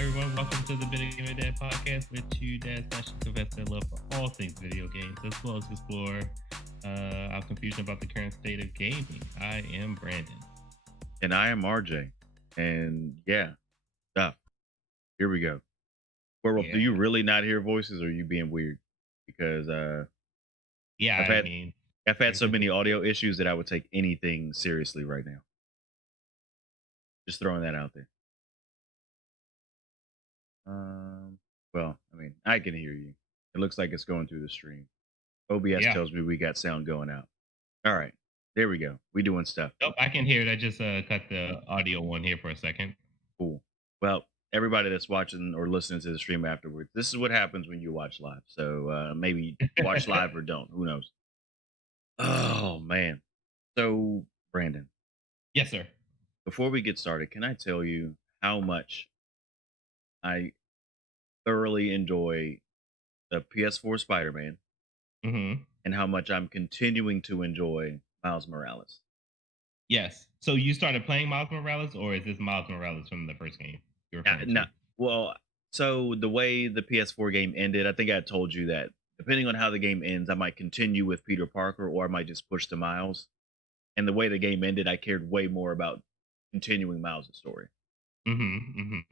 everyone. Welcome to the Video Game Dad podcast with you, Dad, slash professor love for all things video games, as well as explore our confusion about the current state of gaming. I am Brandon. And I am RJ. And yeah, stuff. Here we go. Werewolf, do Yeah, you really not hear voices or are you being weird? Because yeah. I've I had mean, I've had so everything's many audio issues that I would take anything seriously right now. Just throwing that out there. Um well, I mean, I can hear you. It looks like it's going through the stream. OBS yeah. tells me we got sound going out. All right. There we go. We doing stuff. Nope, I can hear it. I just cut the audio one here for a second. Cool. Well, everybody that's watching or listening to the stream afterwards, this is what happens when you watch live. So maybe watch live or don't. Who knows? Oh man. So Brandon, Yes, sir. before we get started, can I tell you how much I thoroughly enjoy the PS4 Spider-Man hmm and how much I'm continuing to enjoy Miles Morales? Yes. So you started playing Miles Morales, or is this Miles Morales from the first game you're referring No, to? well, so the way the PS4 game ended, I think I told you that depending on how the game ends, I might continue with Peter Parker or I might just push to Miles. And the way the game ended, I cared way more about continuing Miles' story.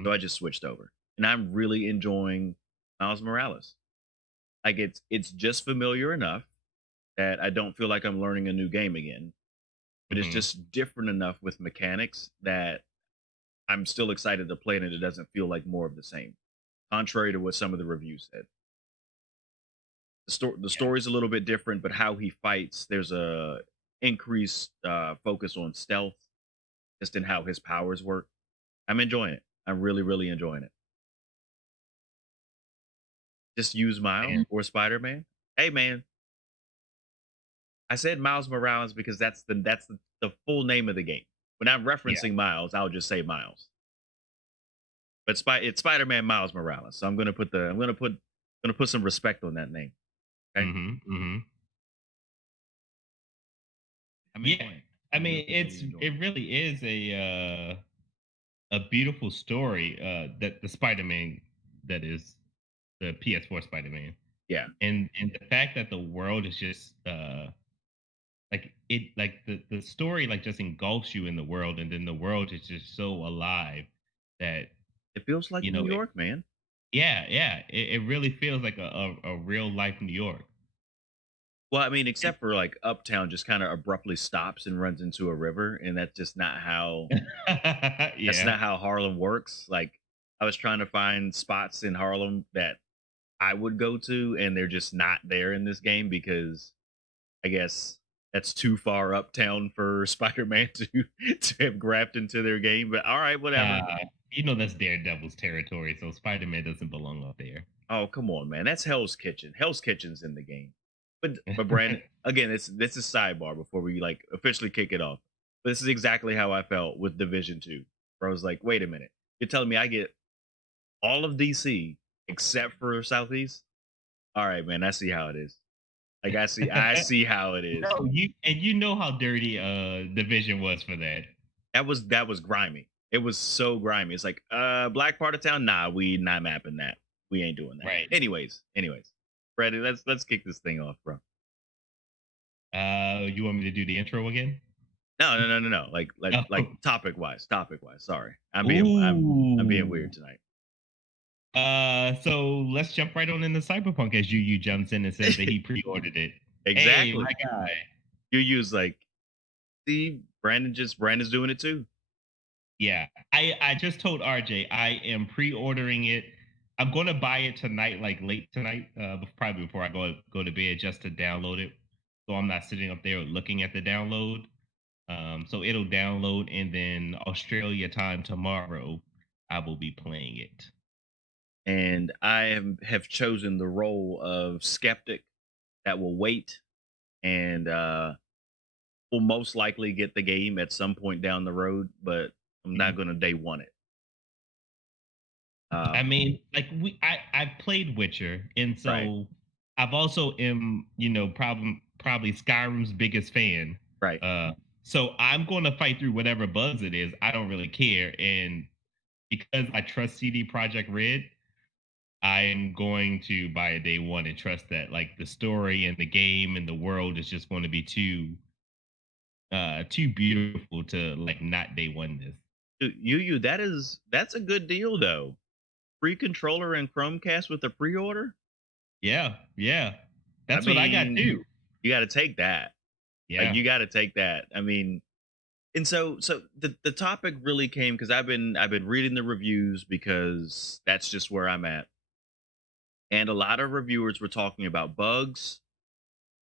So I just switched over. And I'm really enjoying Miles Morales. Like it's just familiar enough that I don't feel like I'm learning a new game again. But it's hmm just different enough with mechanics that I'm still excited to play it and it doesn't feel like more of the same. Contrary to what some of the reviews said. The Yeah. story's a little bit different, but how he fights, there's a increased focus on stealth, just in how his powers work. I'm enjoying it. I'm really, really enjoying it. Just use Miles And or Spider Man. Hey man, I said Miles Morales because that's the full name of the game. When I'm yeah. referencing Miles, I'll just say Miles. But it's Spider Man Miles Morales. So I'm gonna put some respect on that name. Okay, hmm I'm Yeah, enjoying it. I I'm mean, really, really enjoying it really is a beautiful story. That the Spider-Man that is the PS4 Spider-Man, it. Yeah, and the fact that the world is just like the story like just engulfs you in the world, and then the world is just so alive that it feels like New it, York, man. yeah, it really feels like a real life New York. Well, I mean, And, except for like Uptown just kind of abruptly stops and runs into a river, and that's yeah. not how Harlem works. Like I was trying to find spots in Harlem that I would go to, and they're just not there in this game because I guess that's too far uptown for Spider-Man to have grabbed into their game. But all right, whatever. Uh, that's Daredevil's territory, so Spider-Man doesn't belong up there. Oh, come on, man. That's Hell's Kitchen. Hell's Kitchen's in the game. But Brandon, again, this is sidebar before we like officially kick it off. But this is exactly how I felt with Division 2. Where I was like, wait a minute. You're telling me I get all of DC except for Southeast? All right, man. I see how it is. Like I see how it is. No, you know how dirty Division was for that. That was grimy. It was so grimy. It's like, black part of town. Nah, we not mapping that. We ain't doing that. Right. Anyways, Freddie, let's kick this thing off, bro. You want me to do the intro again? No, no, no, no, no. Like Oh. topic wise. Sorry, I'm being weird Ooh. tonight. So let's jump right on into Cyberpunk as you jumps in and says that he pre-ordered it. Hey, my Exactly. guy. You use like, see, Brandon's doing it too. Yeah. I just told RJ I am pre-ordering it. I'm gonna buy it tonight, like late tonight, probably before I go to bed, just to download it. So I'm not sitting up there looking at the download. So it'll download, and then Australia time tomorrow, I will be playing it. And have chosen the role of skeptic that will wait and will most likely get the game at some point down the road, but I'm not Mhm. going to day one it. I Um, mean, like I've played Witcher, and right, so I've also am probably Skyrim's biggest fan. right. So I'm going to fight through whatever bugs it is. I don't really care, and because I trust CD Project Red, I'm going to buy a day one and trust that like the story and the game and the world is just going to be too beautiful to like not day one this. That's a good deal though. Free controller and Chromecast with the pre-order. Yeah, yeah. I That's what I got mean, too. you got to take that. Like Yeah. you got to take that. I mean, and so the topic really came because I've been reading the reviews because that's just where I'm at. And a lot of reviewers were talking about bugs.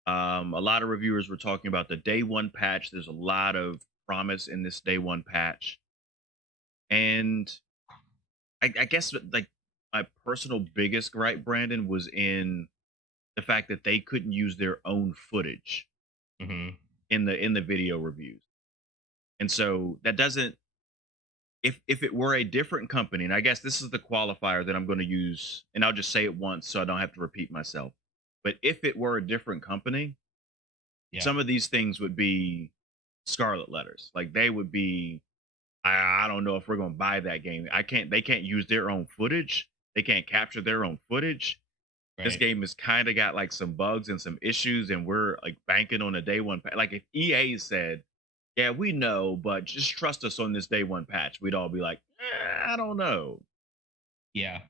A lot of reviewers were talking about the day one patch. There's a lot of promise in this day one patch, and I guess like my personal biggest gripe, Brandon, was in the fact that they couldn't use their own footage Mhm. in the video reviews. And so that doesn't if it were a different company, and I guess this is the qualifier that I'm going to use, and I'll just say it once so I don't have to repeat myself. But if it were a different company, Yeah. some of these things would be scarlet letters. Like they would be, I don't know if we're going to buy that game. They can't use their own footage. They can't capture their own footage. This Right. game has kind of got like some bugs and some issues, and we're like banking on a day one. Like if EA said, "Yeah, we know, but just trust us on this day one patch," we'd all be like, I don't know. Yeah.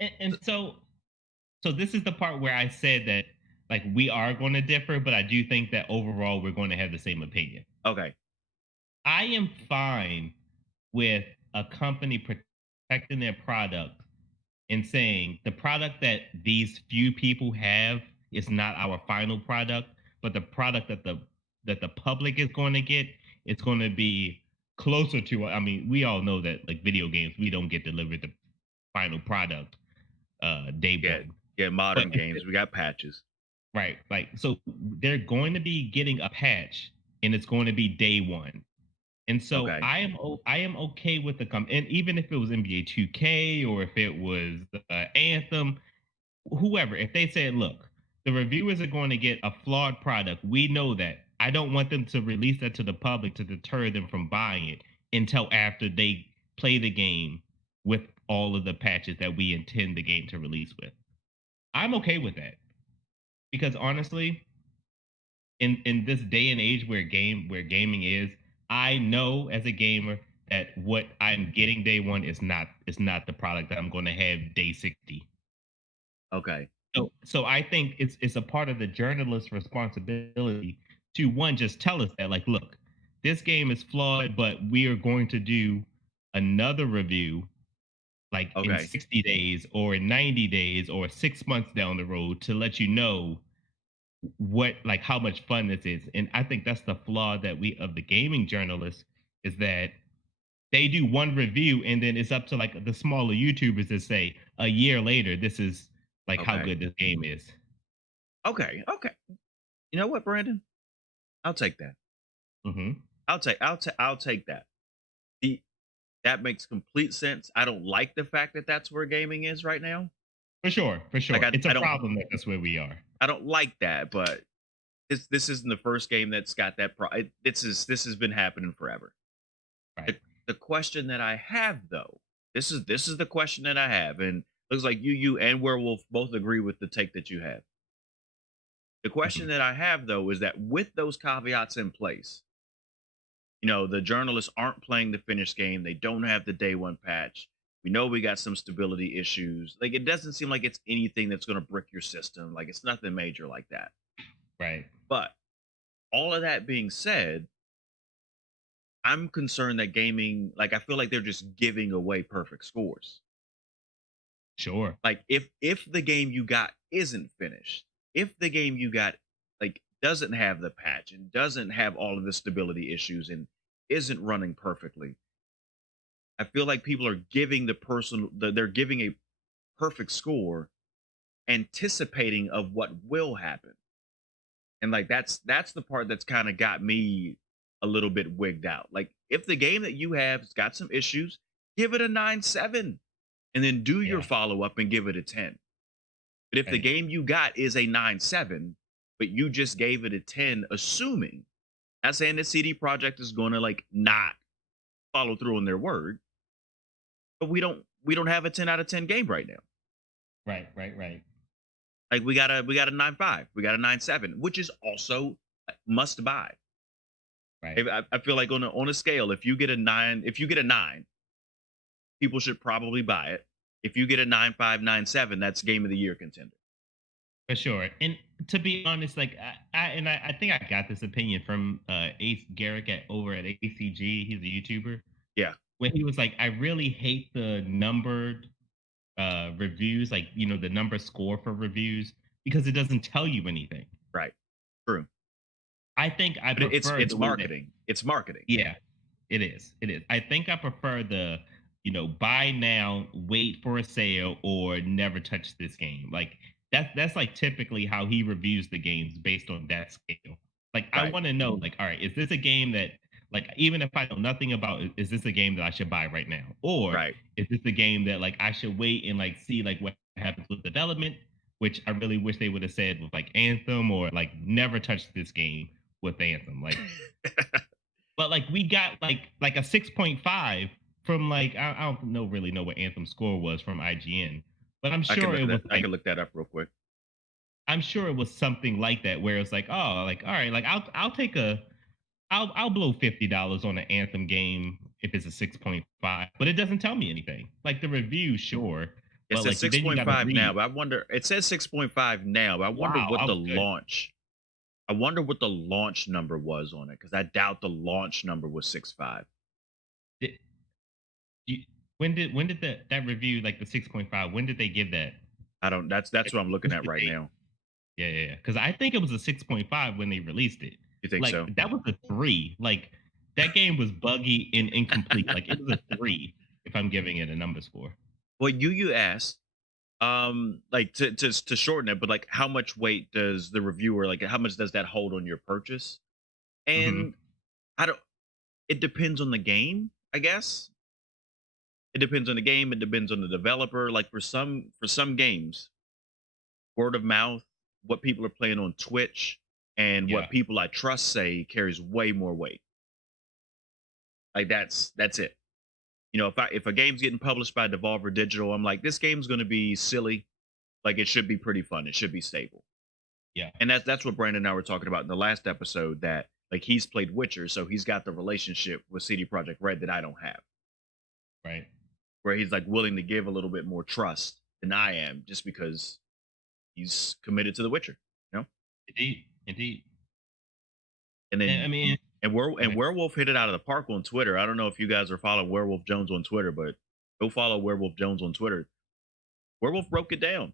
And so this is the part where I said that like we are going to differ, but I do think that overall we're going to have the same opinion. Okay, I am fine with a company protecting their product and saying the product that these few people have is not our final product, but the product that the public is going to get, it's going to be closer to. I mean, we all know that like video games, we don't get delivered the final product day yeah, one. yeah. But Modern games, we got patches. right, like so they're going to be getting a patch and it's going to be day one. And so Okay, I am okay with the and even if it was NBA 2K or if it was Anthem, whoever, if they said, look, the reviewers are going to get a flawed product, we know that. I don't want them to release that to the public to deter them from buying it until after they play the game with all of the patches that we intend the game to release with. I'm okay with that because honestly, in this day and age where gaming is, I know as a gamer that what I'm getting day one is not the product that I'm going to have day 60. okay, So I think it's a part of the journalist's responsibility to one just tell us that like look, this game is flawed, but we are going to do another review like in okay, 60 days or in 90 days or 6 months down the road to let you know what like how much fun this is. And I think that's the flaw that we of the gaming journalists is that they do one review and then it's up to like the smaller YouTubers to say a year later this is like how okay, good this game is. okay. You know what, Brandon? I'll take that. Mhm. I'll take that. The That makes complete sense. I don't like the fact that that's where gaming is right now. For sure, for Like sure. It's a I don't problem that that's where we are. I don't like that, but this isn't the first game that's got that this has been happening forever. Right. The question that I have though, this is the question that I have, and looks like you and Werewolf both agree with the take that you have. The question Mhm. that I have though is that with those caveats in place, the journalists aren't playing the finished game. They don't have the day one patch. We know we got some stability issues. Like it doesn't seem like it's anything that's going to brick your system. Like it's nothing major like that. Right. But all of that being said, I'm concerned that gaming, like I feel like they're just giving away perfect scores. Sure. Like if the game you got isn't finished, if the game you got like doesn't have the patch and doesn't have all of the stability issues and isn't running perfectly, I feel like people are giving they're giving a perfect score anticipating of what will happen. And like that's the part that's kind of got me a little bit wigged out. Like if the game that you have has got some issues, give it a 9.7 and then do your Yeah. follow up and give it a 10. But if the Right. game you got is a 9.7, but you just gave it a 10 assuming, not saying that CD Projekt is going to like not follow through on their word, but we don't have a 10 out of 10 game right now. Right, right, right, Like we got a 9.5, we got a 9.7, which is also must buy. right. I feel like on a scale, if you get a 9, people should probably buy it. If you get a 9.5, 9.7, that's game of the year contender. For sure. And to be honest, like I think I got this opinion from Ace Garrick at over at ACG. He's a YouTuber. Yeah, When he was like, I really hate the numbered reviews, like the number score for reviews, because it doesn't tell you anything. right. True. I think I But it's prefer the it's way that marketing. It's marketing. yeah, it is. It is. I think I prefer the, buy now, wait for a sale, or never touch this game. Like that's like typically how he reviews the games based on that scale. Like I Right. want to know, like, all right, is this a game that, like, even if I know nothing about it, is this a game that I should buy right now? Or Right. is this a game that like I should wait and like see like what happens with development? Which I really wish they would have said with like Anthem, or like never touch this game with Anthem. Like but like we got like a 6.5 from like I don't know really know what Anthem score was from IGN, but I can look that up real quick. I'm sure it was something like that where it's like, oh, like all right, like I'll take a I'll blow $50 on an Anthem game if it's a 6.5, but it doesn't tell me anything. Like the review, sure, It but says like then you got to 6.5 now, read. but I wonder it says 6.5 now, but Wow, I was good. I wonder what the launch number was on it, because I doubt the launch number was 6.5. Did, you, when did that review like the 6.5? When did they give that? I don't that's Like, what I'm looking what's at the right date? now. Yeah, yeah, yeah. Because I think it was a 6.5 when they released it. You think Like so? that was a 3. Like that game was buggy and incomplete. Like it was a 3 if I'm giving it a number score. Well, you asked, like to shorten it, but like how much weight does the reviewer, like how much does that hold on your purchase? Hmm. And I don't it depends on the game, I guess. It depends on the game, it depends on the developer. Like for some games, word of mouth, what people are playing on Twitch, and Yeah. what people I trust say carries way more weight. Like that's it. If a game's getting published by Devolver Digital, I'm like, this game's gonna be silly. Like it should be pretty fun. It should be stable. Yeah. And that's what Brandon and I were talking about in the last episode, that like he's played Witcher, so he's got the relationship with CD Projekt Red that I don't have, Right. where he's like willing to give a little bit more trust than I am, just because he's committed to the Witcher, you know? Indeed. Indeed. And And I then mean, go ahead. Werewolf hit it out of the park on Twitter. I don't know if you guys are following Werewolf Jones on Twitter, but go follow Werewolf Jones on Twitter. Werewolf broke it down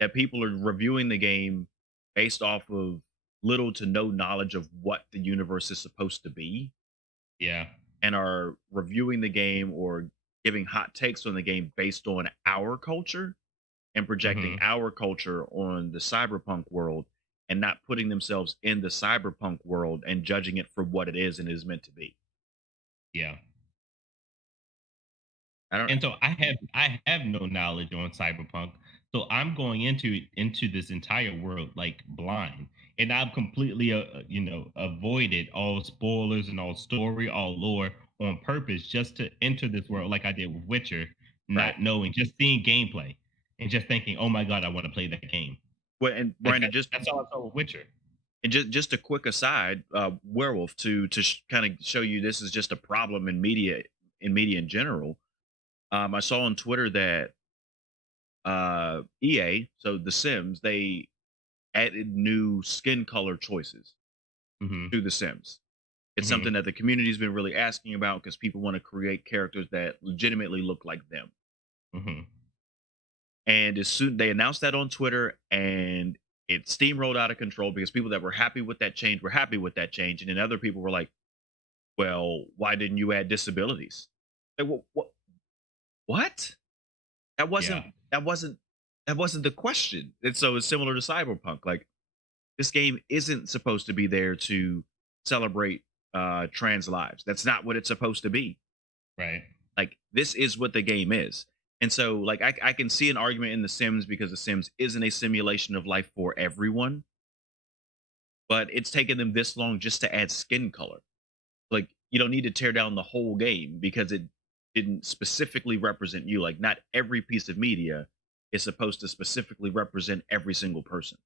that people are reviewing the game based off of little to no knowledge of what the universe is supposed to be, Yeah. and are reviewing the game or giving hot takes on the game based on our culture and projecting Hmm. our culture on the cyberpunk world, and not putting themselves in the cyberpunk world and judging it for what it is and is meant to be. Yeah. I don't And so I have no knowledge on cyberpunk. So I'm going into this entire world like blind. And I've completely avoided all spoilers and all story, all lore on purpose just to enter this world like I did with Witcher, right. not knowing, just seeing gameplay and just thinking, "Oh my god, I want to play that game." Well, and Like Brandon, that's all I saw with Witcher. just a quick aside, Werewolf, to kind of show you this is just a problem in media in general. I saw on Twitter that EA, so The Sims, they added new skin color choices Mhm. to The Sims. It's something Mhm. that the community's been really asking about, because people want to create characters that legitimately look like them. Mhm. And as soon they announced that on Twitter, and it steamrolled out of control, because people that were happy with that change were happy with that change, and then other people were like, "Well, why didn't you add disabilities?" Like, what? That Yeah. wasn't that wasn't that wasn't the question. And so it's similar to Cyberpunk. Like, this game isn't supposed to be there to celebrate trans lives. That's not what it's supposed to be. Right. Like, this is what the game is. And so, like, I can see an argument in The Sims, because The Sims isn't a simulation of life for everyone, but it's taken them this long just to add skin color. Like, you don't need to tear down the whole game, because didn't specifically represent you. Like not every piece of media is supposed to specifically represent every single person.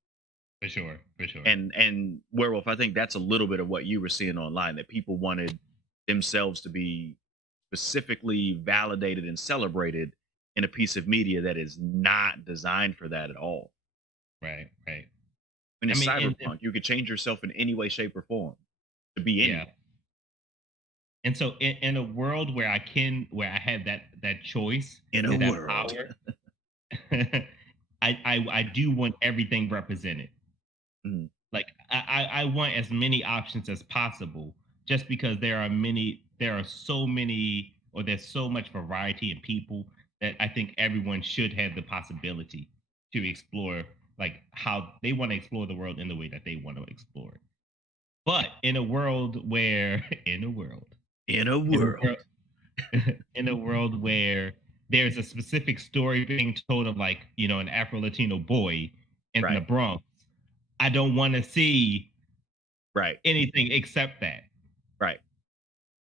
For sure, for sure. And Werewolf, I think that's a little bit of what you were seeing online, that people wanted themselves to be specifically validated and celebrated in a piece of media that is not designed for that at all. Right, right. I mean, I it's mean, and cyberpunk. You could change yourself in any way, shape, or form to be yeah. anyone. And so in a world where where I had that choice In a and that world. power, I do want everything represented. Mhm. Like I want as many options as possible, just because there are so many, or there's so much variety in people that I think everyone should have the possibility to explore, like how they want to explore the world in the way that they want to explore it. But in a world where In a in a world. world in a world where there's a specific story being told of, like, an Afro Latino boy in the Right. Bronx, I don't want to see Right. anything except that, Right.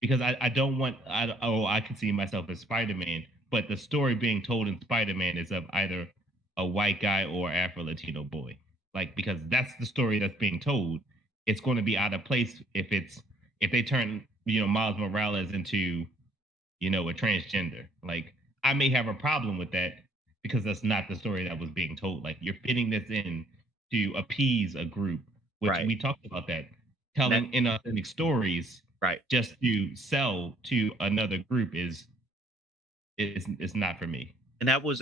because I don't want I can see myself as Spider-Man, but the story being told in Spider-Man is of either a white guy or Afro Latino boy. Like, because that's the story that's being told. It's going to be out of place if they turn, Miles Morales into, a transgender. Like, I may have a problem with that because that's not the story that was being told. Like, you're fitting this in to appease a group, which Right. we talked about that. And that Telling inauthentic stories right. just to sell to another group is not for me. And that was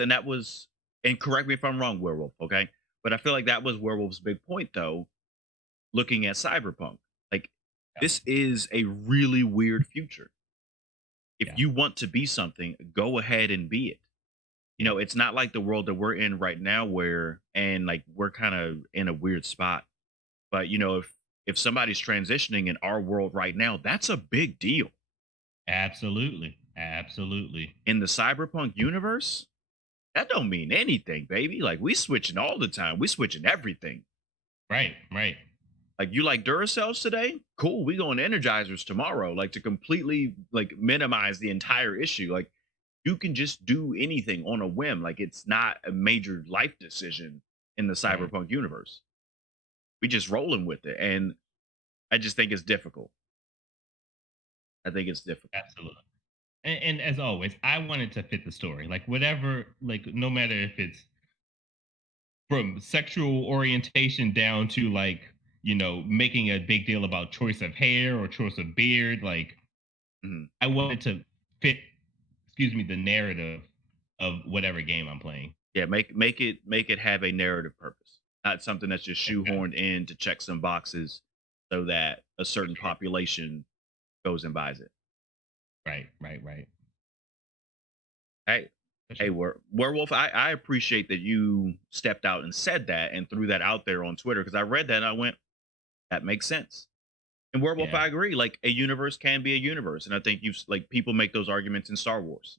and correct me if I'm wrong, Werewolf, okay? But I feel like that was Werewolf's big point though, looking at Cyberpunk. Like Yeah. this is a really weird future. If Yeah. you want to be something, go ahead and be it. You know, Yep. it's not like the world that we're in right now and like we're kind of in a weird spot. But if somebody's transitioning in our world right now, that's a big deal. Absolutely. Absolutely. In the Cyberpunk universe, that don't mean anything, baby. Like we switching all the time. We switching everything. Right. Right. Like you like Duracells today? Cool. We going Energizers tomorrow. Like to completely like minimize the entire issue. Like you can just do anything on a whim. Like it's not a major life decision in the Right. Cyberpunk universe. We just rolling with it. And I just think it's difficult. I think it's difficult. Absolutely. And as always, I wanted to fit the story. Like, whatever, like, no matter if it's from sexual orientation down to, like, making a big deal about choice of hair or choice of beard. Like, Mhm. I wanted to fit, excuse me, the narrative of whatever game I'm playing. Yeah, make it have a narrative purpose, not something that's just Okay. shoehorned in to check some boxes so that a For certain sure. population goes and buys it. Right, right, right. Hey, For hey, sure. Werewolf, I appreciate that you stepped out and said that and threw that out there on Twitter because I read that and I went, that makes sense. And Werewolf, Yeah. I agree. Like a universe can be a universe, and I think like people make those arguments in Star Wars.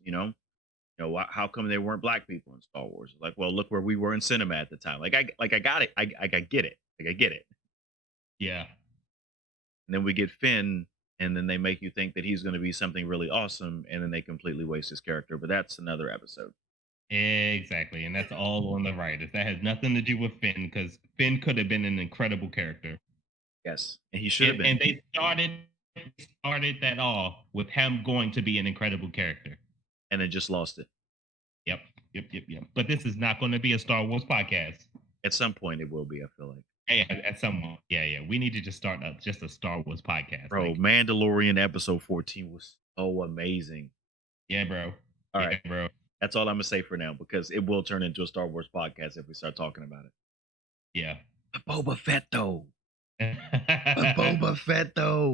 How come there weren't black people in Star Wars? Like, well, look where we were in cinema at the time. I got it. I get it. Like I get it. Yeah. And then we get Finn, and then they make you think that he's going to be something really awesome, and then they completely waste his character. But that's another episode. Exactly. And that's all on the writers. That has nothing to do with Finn, because Finn could have been an incredible character. Yes, and he should have And been, they started that off with him going to be an incredible character. and then just lost it. Yep. Yep. Yep. Yep. But this is not going to be a Star Wars podcast. At some point, it will be. I feel like, Hey, at some point. Yeah, yeah. We need to just start up just a Star Wars podcast. bro, Like, Mandalorian episode 14 was so amazing. yeah, bro. All Yeah, right, bro. that's all I'm gonna say for now because it will turn into a Star Wars podcast if we start talking about it. Yeah. But Boba Fett though,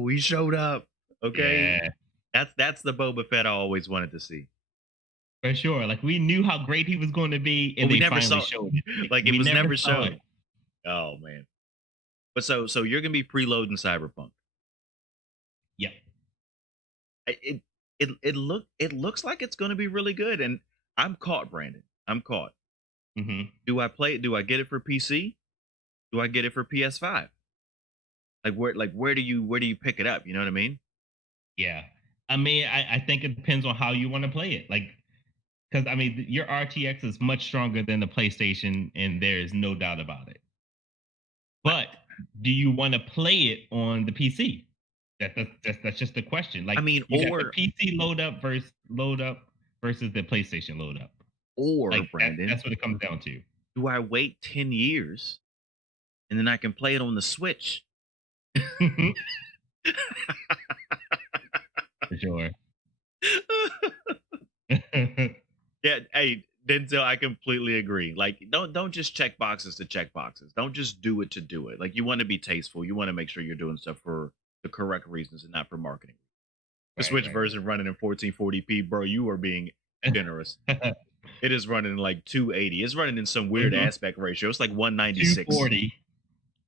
he showed up. Okay, Yeah, that's the Boba Fett I always wanted to see, for sure. Like, we knew how great he was going to be, but and we they never finally saw showed it. it. Like, Like it we was never never saw it. shown. Oh man. But so you're gonna be preloading Cyberpunk. Yep. It it looks like it's gonna be really good, and I'm caught, Brandon. I'm caught. Hmm. Do I play it? Do I get it for PC? Do I get it for PS5? Like where do you pick it up? You know what I mean? Yeah. I mean, I think it depends on how you want to play it. Like, because I mean, your RTX is much stronger than the PlayStation, and there is no doubt about it. I But do you want to play it on the PC? That's just the question. I Like, mean, you got the PC load up versus the PlayStation load up. or Like Brandon, that's what it comes down to. do I wait 10 years and then I can play it on the Switch? For sure. Yeah, hey, Denzel, I completely agree. Like, don't just check boxes to check boxes. Don't just do it to do it. Like, you want to be tasteful. You want to make sure you're doing stuff for the correct reasons and not for marketing. The Right, Switch right, version running in 1440p, bro, you are being right. generous. It is running in like 280. It's running in some weird Mhm. aspect ratio. It's like 196. 240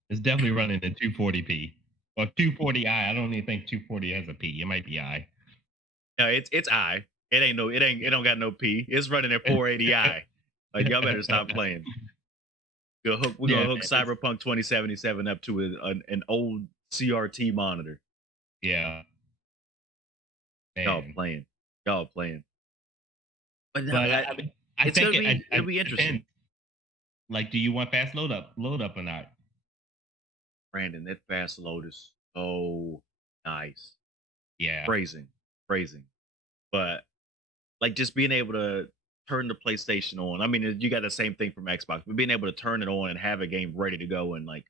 is definitely running in 240p or 240i. I don't even think 240 has a P. It might be I. It's I. It don't got no P. It's running at 480i. Like, y'all better stop playing. We're Yeah, gonna hook man. It's Cyberpunk 2077 up to an old CRT monitor. yeah, Y'all man. playing. Y'all playing. But no, But I mean, I it's think gonna be I it'll be interesting. depends. Like, do you want fast load up or not? Brandon, that fast load is so nice. Yeah, Phrasing. Phrasing. But like just being able to turn the PlayStation on. I mean, you got the same thing from Xbox, but being able to turn it on and have a game ready to go in like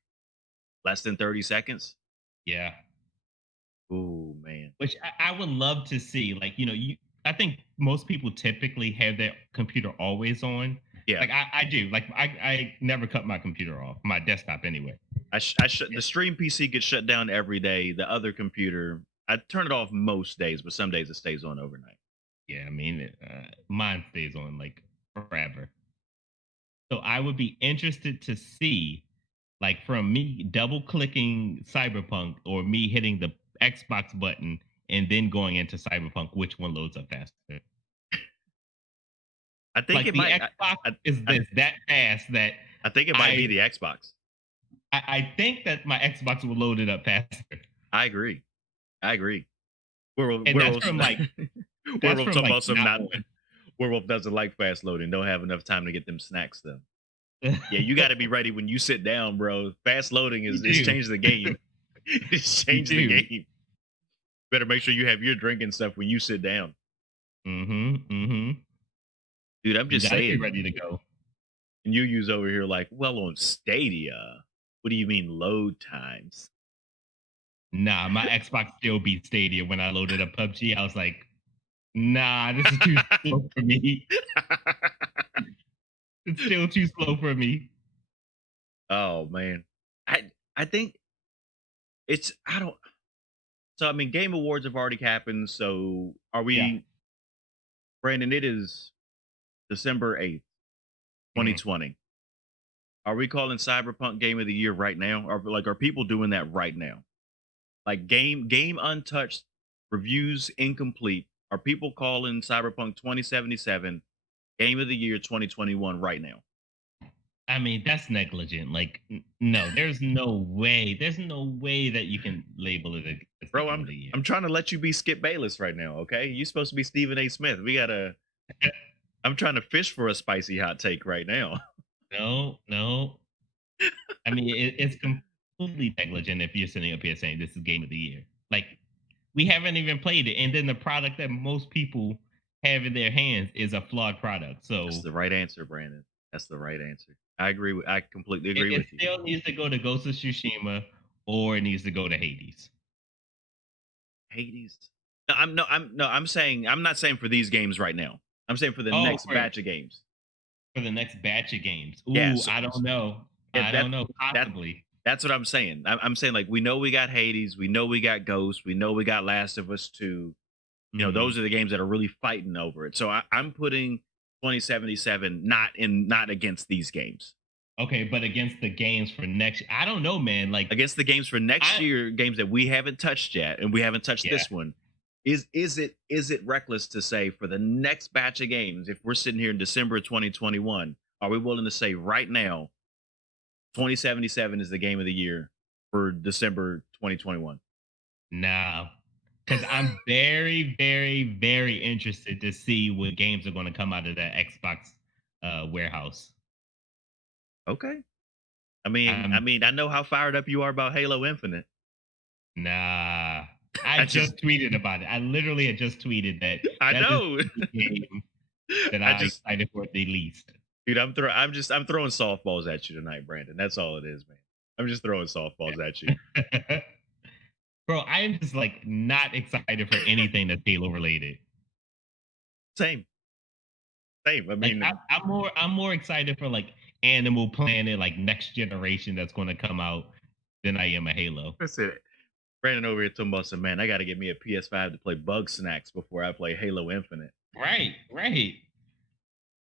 less than 30 seconds. yeah. Ooh, man. Which I would love to see. Like, you I think most people typically have their computer always on. Yeah. Like I do. Like I never cut my computer off, my desktop anyway. The stream PC gets shut down every day. The other computer, I turn it off most days, but some days it stays on overnight. Yeah, I mean, mine stays on like forever. So I would be interested to see, like, from me double clicking Cyberpunk or me hitting the Xbox button and then going into Cyberpunk, which one loads up faster? I think Like it the might. Xbox I, is I, this that fast that I think it might be I the Xbox. I think that my Xbox will load it up faster, I agree. I agree. Werewolf, and werewolf, that's werewolf from talking like about some not not. one. Werewolf doesn't like fast loading. Don't have enough time to get them snacks though. Yeah, you got to be ready when you sit down, bro. Fast loading You is do, changed the game. It's you changed the do. game. Better make sure you have your drink and stuff when you sit down, Mm-hmm. dude. I'm You just got to be saying. ready to go. And you use over here like, well, on Stadia. What do you mean load times? Nah, my Xbox still beat Stadia when I loaded up PUBG. I was like, nah, this is too slow for me. It's still too slow for me. Oh man, I think I don't. So I mean, Game Awards have already happened. So are Yeah. we, Brandon? It is December 8th, Mhm. 2020. Are we calling Cyberpunk Game of the Year right now? Or like, are people doing that right now? Like game untouched, reviews incomplete. Are people calling Cyberpunk 2077 Game of the Year 2021 right now? I mean, that's negligent. Like, no, there's no way. There's no way that you can label it as the Bro, game of the year. I'm trying to let you be Skip Bayless right now, okay? You supposed to be Stephen A. Smith. We gotta I'm trying to fish for a spicy hot take right now. No, no. I mean, it's completely negligent if you're sitting up here saying this is game of the year. Like, we haven't even played it, and then the product that most people have in their hands is a flawed product. That's So the right answer, Brandon. That's the right answer. I completely it, agree it with you. still needs to go to Ghost of Tsushima or it needs to go to Hades. Hades. I'm saying I'm not saying for these games right now. I'm saying for the Oh, next batch of games. for the next batch of games. Yeah, Ooh, I don't know. yeah, I don't know. that Possibly. that's what I'm saying. I'm saying like we know we got Hades, we know we got Ghost, we know we got Last of Us 2. You know, Mhm. those are the games that are really fighting over it. So I'm putting 2077 not against these games. Okay, but against the games for next, I don't know, man. Like Against the games for next I, year, games that we haven't touched yet, and we haven't touched yeah, this one. Is it reckless to say for the next batch of games, if we're sitting here in December of 2021, are we willing to say right now 2077 is the game of the year for December 2021? nah. because I'm very, very, very interested to see what games are going to come out of that Xbox warehouse. Okay. I I'm mean, I know how fired up you are about Halo Infinite. Nah. I I just just tweeted about it. I literally had just tweeted that I that is know. the game that I I'm just excited for the least. dude, I'm throwing softballs at you tonight, Brandon. That's all it is, man. I'm just throwing softballs at you. Bro, I am just like not excited for anything that's Halo related. Same. Same. I Like mean, I'm more excited for like Animal Planet, like next generation that's gonna come out than I am a Halo. that's it. Brandon over here talking about some man. I got to get me a PS5 to play Bug Snacks before I play Halo Infinite. Right, right.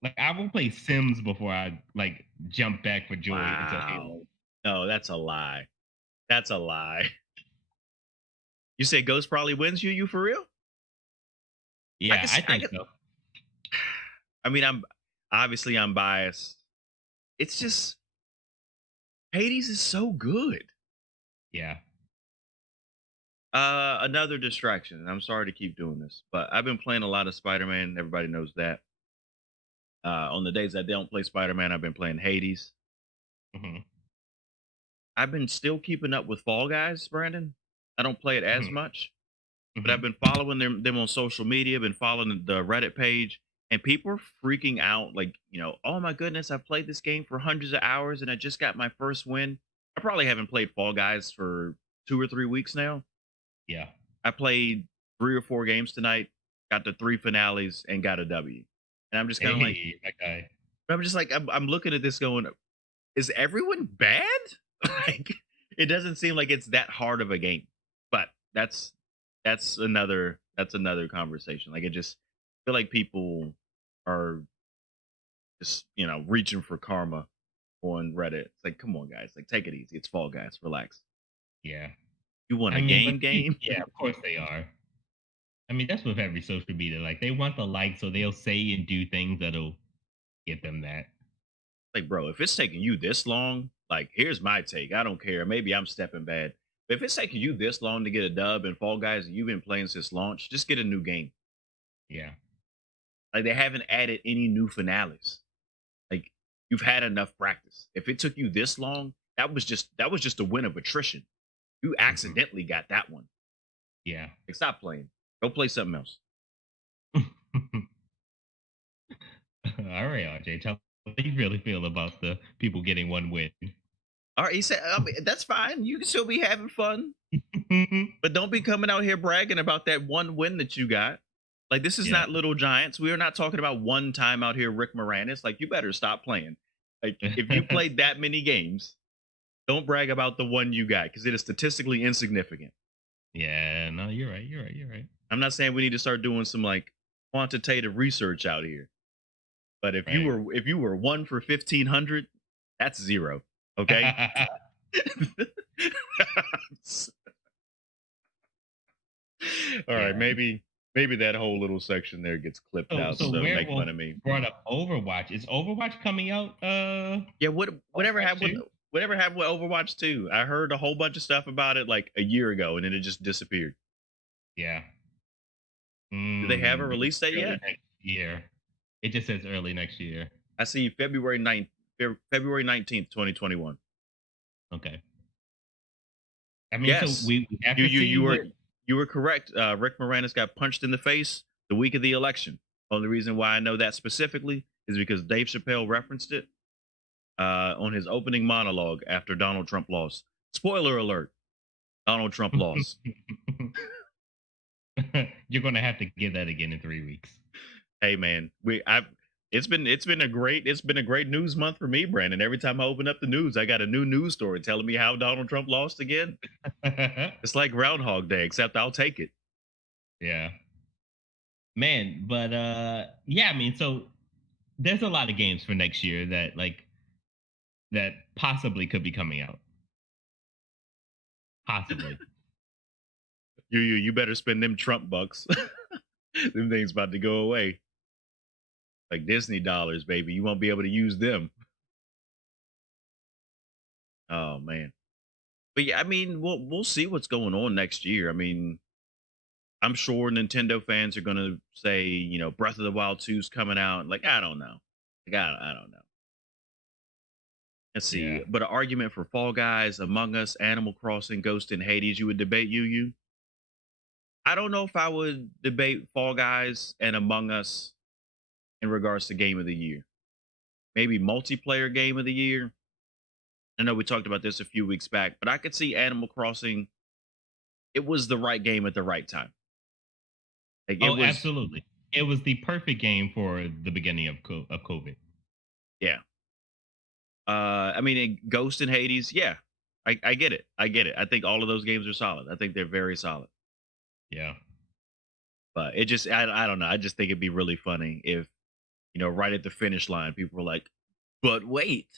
Like I will play Sims before I like jump back for joy into Wow. Halo. No, that's a lie. That's a lie. You say Ghost probably wins you? You for real? I Yeah, can. I I think can. so. I mean, I'm biased. It's just Hades is so good. Yeah. Another distraction. And I'm sorry to keep doing this, but I've been playing a lot of Spider-Man. Everybody knows that. On the days I don't play Spider-Man, I've been playing Hades. Mhm. I've been still keeping up with Fall Guys, Brandon. I don't play it as Mhm. much, but I've Mhm. been following them on social media, been following the Reddit page, and people are freaking out like, oh my goodness, I've played this game for hundreds of hours and I just got my first win. I probably haven't played Fall Guys for 2 or 3 weeks now. Yeah. I played 3 or 4 games tonight, got the 3 finales, and got a W. And I'm just kind of like, Hey, that guy. I'm looking at this going, is everyone bad? Like, it doesn't seem like it's that hard of a game. But that's another conversation. Like, it just feel like people are just reaching for karma on Reddit. It's like, come on, guys, like take it easy. It's Fall Guys, relax. Yeah. You want I a mean, but game? yeah, of course they are. I mean, that's with every social media. Like they want the like, so they'll say and do things that'll get them that. Like, bro, if it's taking you this long, like, here's my take. I don't care. Maybe I'm stepping bad. But if it's taking you this long to get a dub in Fall Guys and you've been playing since launch, just get a new game. Yeah. Like, they haven't added any new finales. Like, you've had enough practice. If it took you this long, that was just a win of attrition. You Mhm. accidentally got that one. Yeah. Like, stop playing. Go play something else. All right, RJ, tell me how you really feel about the people getting one win. All right, he said, I mean, that's fine. You can still be having fun. But don't be coming out here bragging about that one win that you got. Like, this is Yeah. not Little Giants. We are not talking about one time out here, Rick Moranis. Like, you better stop playing. Like, if you played that many games, don't brag about the one you got because it is statistically insignificant. Yeah, no, you're right. You're right. You're right. I'm not saying we need to start doing some like quantitative research out here. But if you Right. were if you were 1 for 1,500, that's zero. Okay. All right, Yeah. maybe that whole little section there gets clipped So out, so so make Werewolf fun of me. brought up Overwatch. Is Overwatch coming out Yeah, whatever Overwatch happened 2? with Overwatch 2? I heard a whole bunch of stuff about it like a year ago, and then it just disappeared. Yeah. Do they have a Maybe release date early yet? next year. It just says early next year. I see February 19th, 2021. Okay. I mean, so Yes, we have you to you see you what. were you were correct. Rick Moranis got punched in the face the week of the election. Only reason why I know that specifically is because Dave Chappelle referenced it on his opening monologue after Donald Trump lost. Spoiler alert: Donald Trump lost. You're gonna have to give that again in 3 weeks. Hey man, we I it's been a great news month for me, Brandon. Every time I open up the news, I got a new news story telling me how Donald Trump lost again. It's like Groundhog Day, except I'll take it. Yeah. Man, but yeah, I mean, so there's a lot of games for next year that that possibly could be coming out. Possibly. You better spend them Trump bucks. Them things about to go away. Like Disney dollars, baby. You won't be able to use them. Oh man. But yeah, I mean, we'll see what's going on next year. I mean, I'm sure Nintendo fans are gonna say, Breath of the Wild 2 is coming out. Like, I don't know. Like, I don't know. Let's Yeah. see. But an argument for Fall Guys, Among Us, Animal Crossing, Ghost and Hades, you would debate you. I don't know if I would debate Fall Guys and Among Us in regards to game of the year. Maybe multiplayer game of the year. I know we talked about this a few weeks back, but I could see Animal Crossing. It was the right game at the right time. Like it Oh, was, absolutely. It was the perfect game for the beginning of COVID. yeah. I mean, Ghost and Hades, yeah. I get it. I get it. I think all of those games are solid. I think they're very solid. Yeah. But it just, I don't know. I just think it'd be really funny if, right at the finish line, people were like, but wait,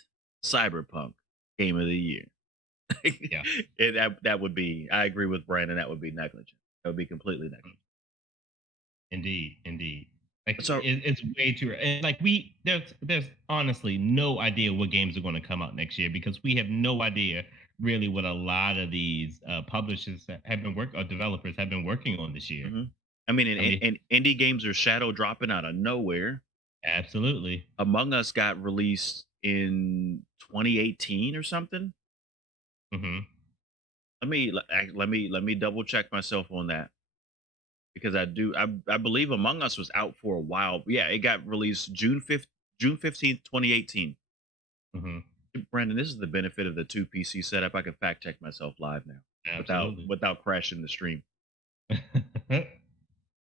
Cyberpunk game of the year. Yeah. That would be, I agree with Brandon, that would be negligent. That would be completely negligent. Indeed, indeed. Like So, it's way too and like there's honestly no idea what games are going to come out next year because we have no idea really what a lot of these publishers have been work or developers have been working on this year. mhm. I mean, I mean, and indie games are shadow dropping out of nowhere. absolutely. Among Us got released in 2018 or something. Hmm. Let me double check myself on that because I believe Among Us was out for a while. Yeah, it got released June 15th, 2018. Hmm. Brandon, this is the benefit of the two PC setup. I can fact check myself live now without Absolutely. without crashing the stream.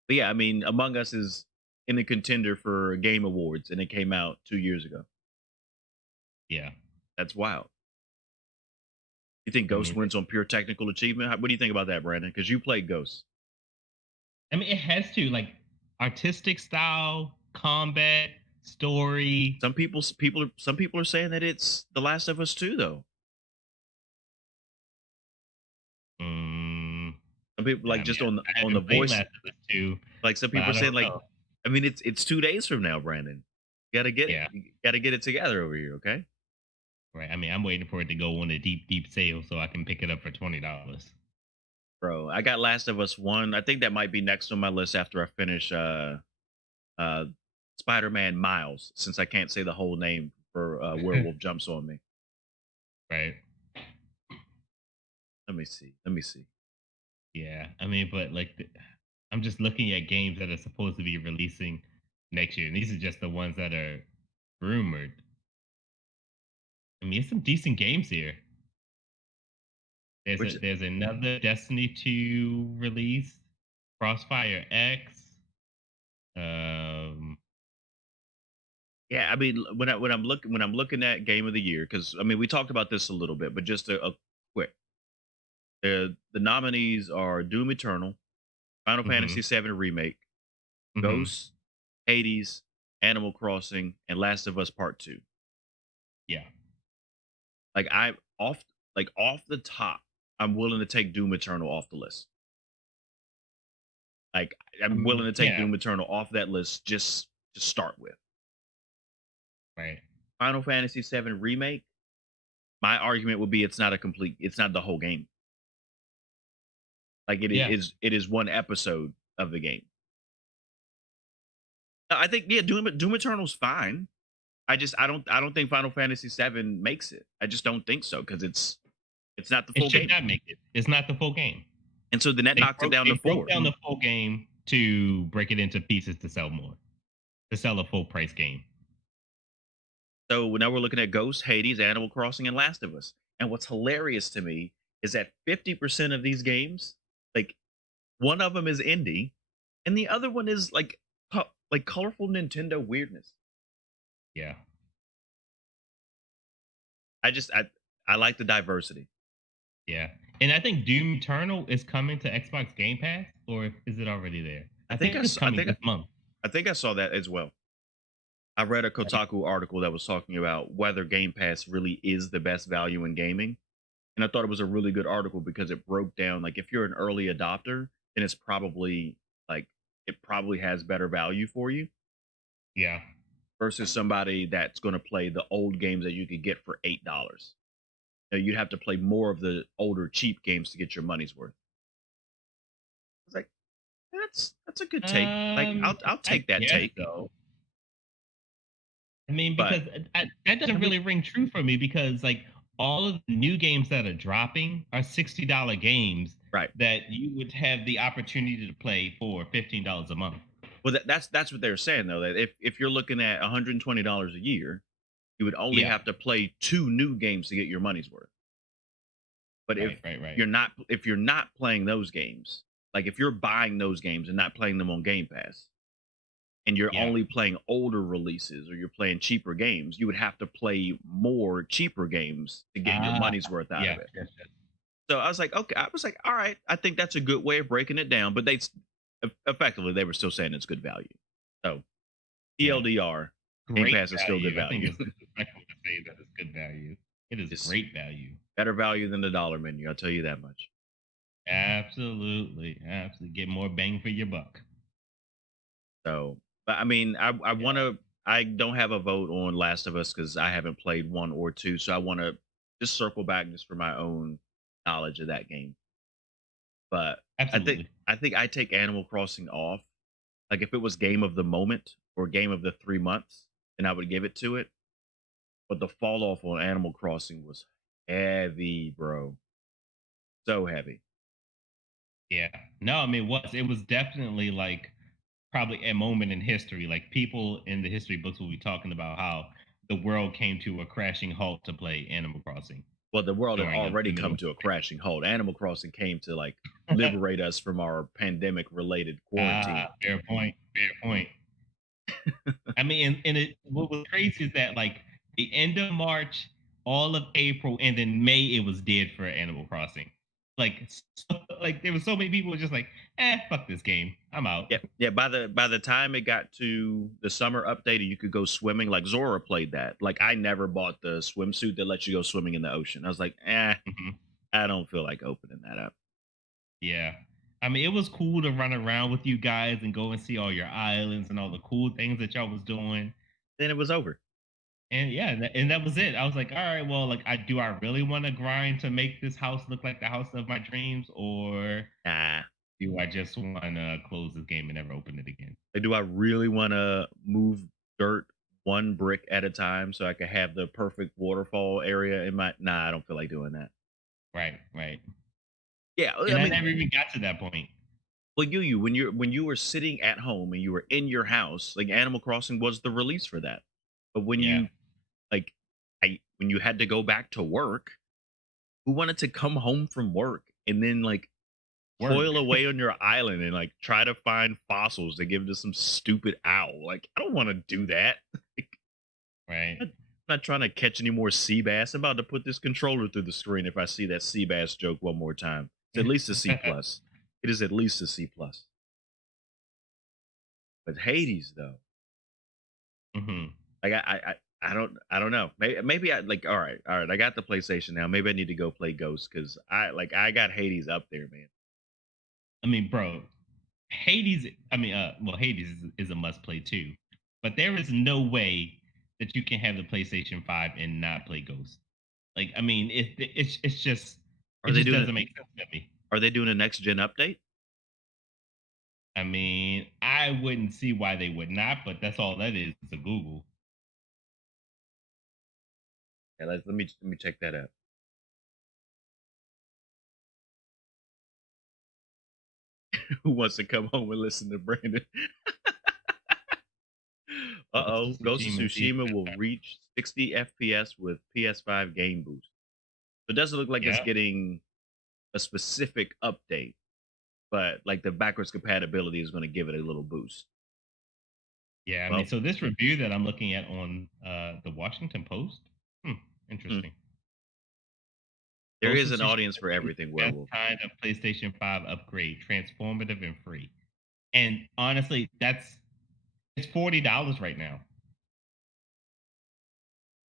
But yeah, I mean, Among Us is in the contender for Game Awards, and it came out 2 years ago. Yeah. That's wild. You think I Ghost mean, wins on pure technical achievement? What do you think about that, Brandon? Because you played Ghost. it has to like artistic style, combat, story. Some people are saying that it's The Last of Us 2, though. Mm, Some people I like mean, just on the I on the haven't played voice. Last of Us 2, Like some but people I are don't saying, like, know. I mean, it's 2 days from now, Brandon. You gotta get it. Yeah. You gotta get it together over here, okay? Right. I mean, I'm waiting for it to go on a deep, deep sale so I can pick it up for $20. Bro, I got Last of Us 1. I think that might be next on my list after I finish uh Spider-Man Miles, since I can't say the whole name for Werewolf Jumps on Me. Right. Let me see. Let me see. Yeah. I mean, but like, I'm just looking at games that are supposed to be releasing next year, and these are just the ones that are rumored. I mean, it's some decent games here. Which There's another Destiny 2 release, Crossfire X. Um, Yeah, I mean, when I'm looking at game of the year, because I mean we talked about this a little bit, but just a quick, the nominees are Doom Eternal, Final mhm, Fantasy VII Remake, mhm, Ghosts, Hades, Animal Crossing, and Last of Us Part Two. yeah, Like off the top, I'm willing to take Doom Eternal off the list. Like I'm willing to take yeah, Doom Eternal off that list just to start with. right, Final Fantasy VII Remake. My argument would be it's not the whole game. Like yeah. it is one episode of the game. I think, yeah, Doom Eternal's fine. I don't think Final Fantasy VII makes it. I just don't think so because it's not the It full should game. not make it. It's not the full game. And so then that knocks it down to They broke 4. down the full game to break it into pieces to sell more, to sell a full price game. So now we're looking at Ghost, Hades, Animal Crossing, and Last of Us. And what's hilarious to me is that 50% of these games, like one of them is indie, and the other one is like colorful Nintendo weirdness. Yeah. I like the diversity. Yeah. And I think Doom Eternal is coming to Xbox Game Pass, or is it already there? I I think think I, it's s- I coming think this month. I think I saw that as well. I read a Kotaku article that was talking about whether Game Pass really is the best value in gaming. And I thought it was a really good article because it broke down, like, if you're an early adopter, then it's probably like it probably has better value for you Yeah. versus somebody that's going to play the old games that you could get for $8. Now, you'd have to play more of the older cheap games to get your money's worth. It's like, that's a good take. Like I'll I take that guess take. so. I mean, But because that doesn't we really ring true for me because like all of the new games that are dropping are $60 games right. that you would have the opportunity to play for $15 a month. Well, that's what they were saying though. That if you're looking at $120 a year, you would only Yeah. have to play 2 new games to get your money's worth. But Right, right, right. if you're not playing those games, like if you're buying those games and not playing them on Game Pass, and you're Yeah. only playing older releases or you're playing cheaper games, you would have to play more cheaper games to get your Ah, money's worth out of yes, it. yes, yes. So I was like, okay, I was like, all right, I think that's a good way of breaking it down. But effectively they were still saying it's good value. So Yeah. TLDR, Game Great Pass is still good value. I think value. it's disrespectful to say that it's good value. It is It's great value. better value than the dollar menu. I'll tell you that much. Absolutely. Absolutely. Get more bang for your buck. So, but I mean, I want Yeah. to. I don't have a vote on Last of Us because I haven't played 1 or 2. So I want to just circle back just for my own knowledge of that game. But Absolutely. I think I take Animal Crossing off. Like if it was game of the moment or game of the 3 months, then I would give it to it. But the fall off on Animal Crossing was heavy, bro. So heavy. Yeah. No, I mean, it was definitely like probably a moment in history. Like people in the history books will be talking about how the world came to a crashing halt to play Animal Crossing Well, the world had during already the middle come of to a crashing halt. Animal Crossing came to like liberate us from our pandemic related quarantine. fair point. Fair point. I mean, and what was crazy is that like the end of March, all of April, and then May, it was dead for Animal Crossing. Like, like there were so many people who were just like, fuck this game, I'm out. Yeah, yeah. By the time it got to the summer update, and you could go swimming. Like Zora played that. Like I never bought the swimsuit that lets you go swimming in the ocean. I was like, Mhm. I don't feel like opening that up. Yeah. I mean, it was cool to run around with you guys and go and see all your islands and all the cool things that y'all was doing. Then it was over. And yeah, and that was it. I was like, all right, well, like, do I really want to grind to make this house look like the house of my dreams, or Nah. do I just want to close this game and never open it again? Like, do I really want to move dirt 1 brick at a time so I could have the perfect waterfall area in my? Nah, I don't feel like doing that. Right, right. Yeah, And I I mean, never even got to that point. well, when you were sitting at home and you were in your house, like Animal Crossing was the release for that. But when Yeah, you like, when you had to go back to work, who wanted to come home from work and then like work. toil away on your island and like try to find fossils to give to some stupid owl? Like, I don't want to do that. Right. I'm not trying to catch any more sea bass. I'm about to put this controller through the screen if I see that sea bass joke one more time. It's at least a C plus. It is at least a C plus. But Hades though, Hmm. like I don't know. Maybe I like all right. I got the PlayStation now. Maybe I need to go play Ghost because I got Hades up there, man. I mean, bro, Hades. I mean, well, Hades is a must play too, but there is no way that you can have the PlayStation 5 and not play Ghost. Like, I mean, it's just Are it they just doing doesn't make sense to me. a next gen update? I mean, I wouldn't see why they would not, but that's all that is. It's a Google. Yeah, let me check that out. Who wants to come home and listen to Brandon? Ghost of Ghost of Tsushima season. Tsushima will reach 60 FPS with PS5 game boost. So it doesn't look like it's Yeah, getting a specific update, but like the backwards compatibility is going to give it a little boost. yeah. I mean, Well, so this review that I'm looking at on the Washington Post, hmm, interesting. there Ghost is of an Tsushima audience for is the everything, best Werewolf. kind of PlayStation 5 upgrade, transformative and free. And honestly, it's $40 right now.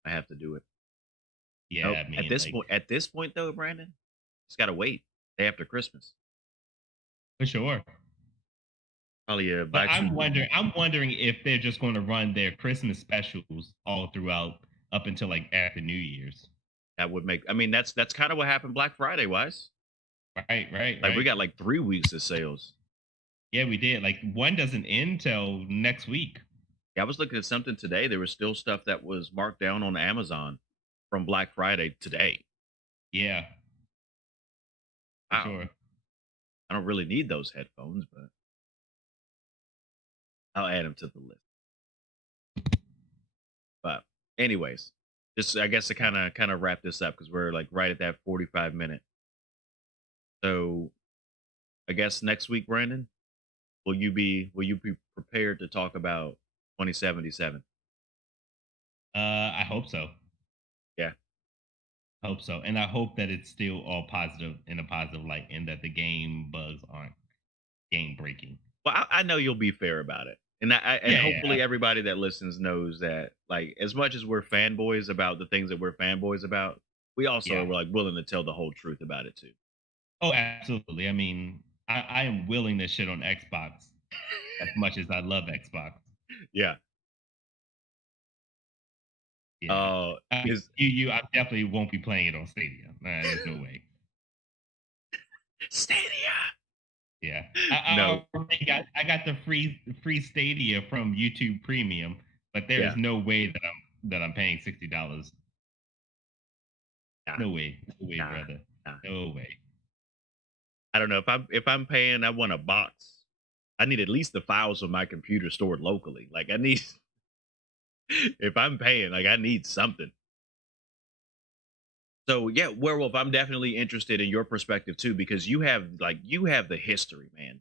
I have to do it. Nope. Yeah, I mean, like At this point though, Brandon, it's got to wait day after Christmas. for sure. Probably a But Black I'm wondering if they're just going to run their Christmas specials all throughout up until like after New Year's. that would make. I mean, that's kind of what happened Black Friday wise. Right, right, Like we right. got like 3 weeks of sales. Yeah, we did. Like one doesn't end till next week. Yeah, I was looking at something today. There was still stuff that was marked down on Amazon from Black Friday today. Yeah, for Wow. sure. I don't really need those headphones, but I'll add them to the list. But anyways, just I guess to kind of wrap this up because we're like right at that 45 minute. So I guess next week, Brandon, will you be prepared to talk about 2077? I hope so. Yeah. Hope so, and I hope that it's still all positive in a positive light, and that the game bugs aren't game breaking. Well, I know you'll be fair about it, and and Yeah, yeah, hopefully everybody that listens knows that, like, as much as we're fanboys about the things that we're fanboys about, we also yeah. are like willing to tell the whole truth about it too. Oh, absolutely. I mean, I am willing to shit on Xbox as much as I love Xbox. Yeah. Yeah. I mean, Is I definitely won't be playing it on Stadia. There's no way. Stadia? Yeah. No. I got the free Stadia from YouTube Premium, but there is Yeah. no way that I'm paying $60. Nah. No way, Nah. brother. Nah. No way. I don't know if I'm paying. I want a box. I need at least the files of my computer stored locally. Like I need if I'm paying, like I need something. So yeah, Werewolf, I'm definitely interested in your perspective too, because you have the history, man.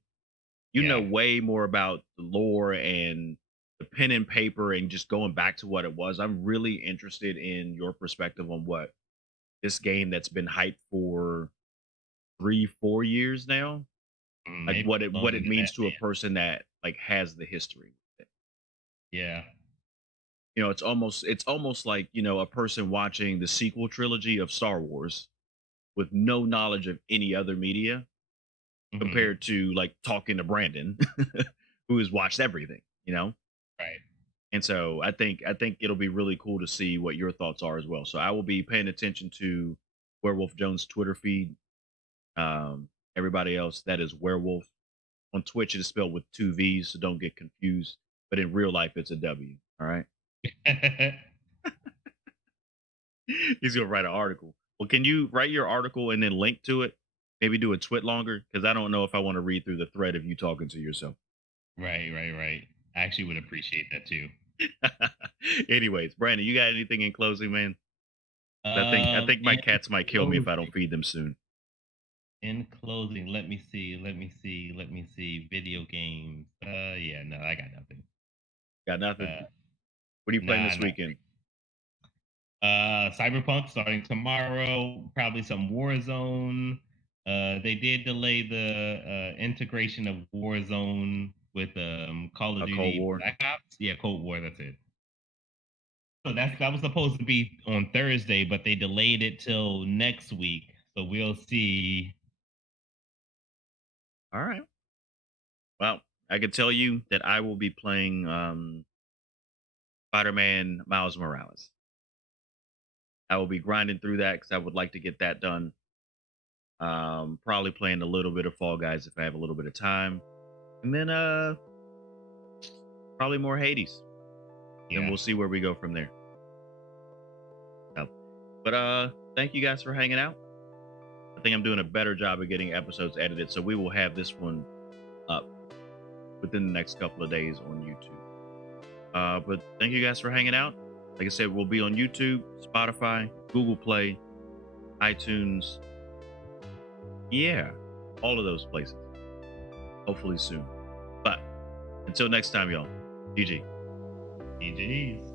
You know Yeah. way more about the lore and the pen and paper and just going back to what it was. I'm really interested in your perspective on what this game that's been hyped for 3, 4 years now, like Maybe what longer it than that, means to a man. person that like has the history with it. Yeah. It's almost like, a person watching the sequel trilogy of Star Wars with no knowledge of any other media Mhm. compared to like talking to Brandon who has watched everything. Right. And so I think it'll be really cool to see what your thoughts are as well. So I will be paying attention to Werewolf Jones Twitter feed. Everybody else, that is Werewolf. On Twitch it is spelled with two V's, so don't get confused. But in real life it's a W. All right. He's gonna write an article. Well, can you write your article and then link to it? Maybe do a twit longer because I don't know if I want to read through the thread of you talking to yourself. Right, right, right. I actually would appreciate that too. Anyways, Brandon, you got anything in closing, man? I think my In cats might kill me if I don't closing, feed them soon. let me see, let me see. Video games. Yeah, no, I got nothing. Got nothing. Uh, What are you playing nah, this not weekend? Cyberpunk starting tomorrow. Probably some Warzone. They did delay the integration of Warzone with Call of A Cold Duty War. Black Ops. Yeah, Cold War. That's it. So that was supposed to be on Thursday, but they delayed it till next week. So we'll see. All right. Well, I can tell you that I will be playing Spider-Man Miles Morales. I will be grinding through that because I would like to get that done. Probably playing a little bit of Fall Guys if I have a little bit of time. And then probably more Hades. Then Yeah. we'll see where we go from there. So, but thank you guys for hanging out. I think I'm doing a better job of getting episodes edited, so we will have this one up within the next couple of days on YouTube. But thank you guys for hanging out. Like I said, we'll be on YouTube, Spotify, Google Play, iTunes. Yeah, all of those places. Hopefully soon. But until next time, y'all. GG. GG's.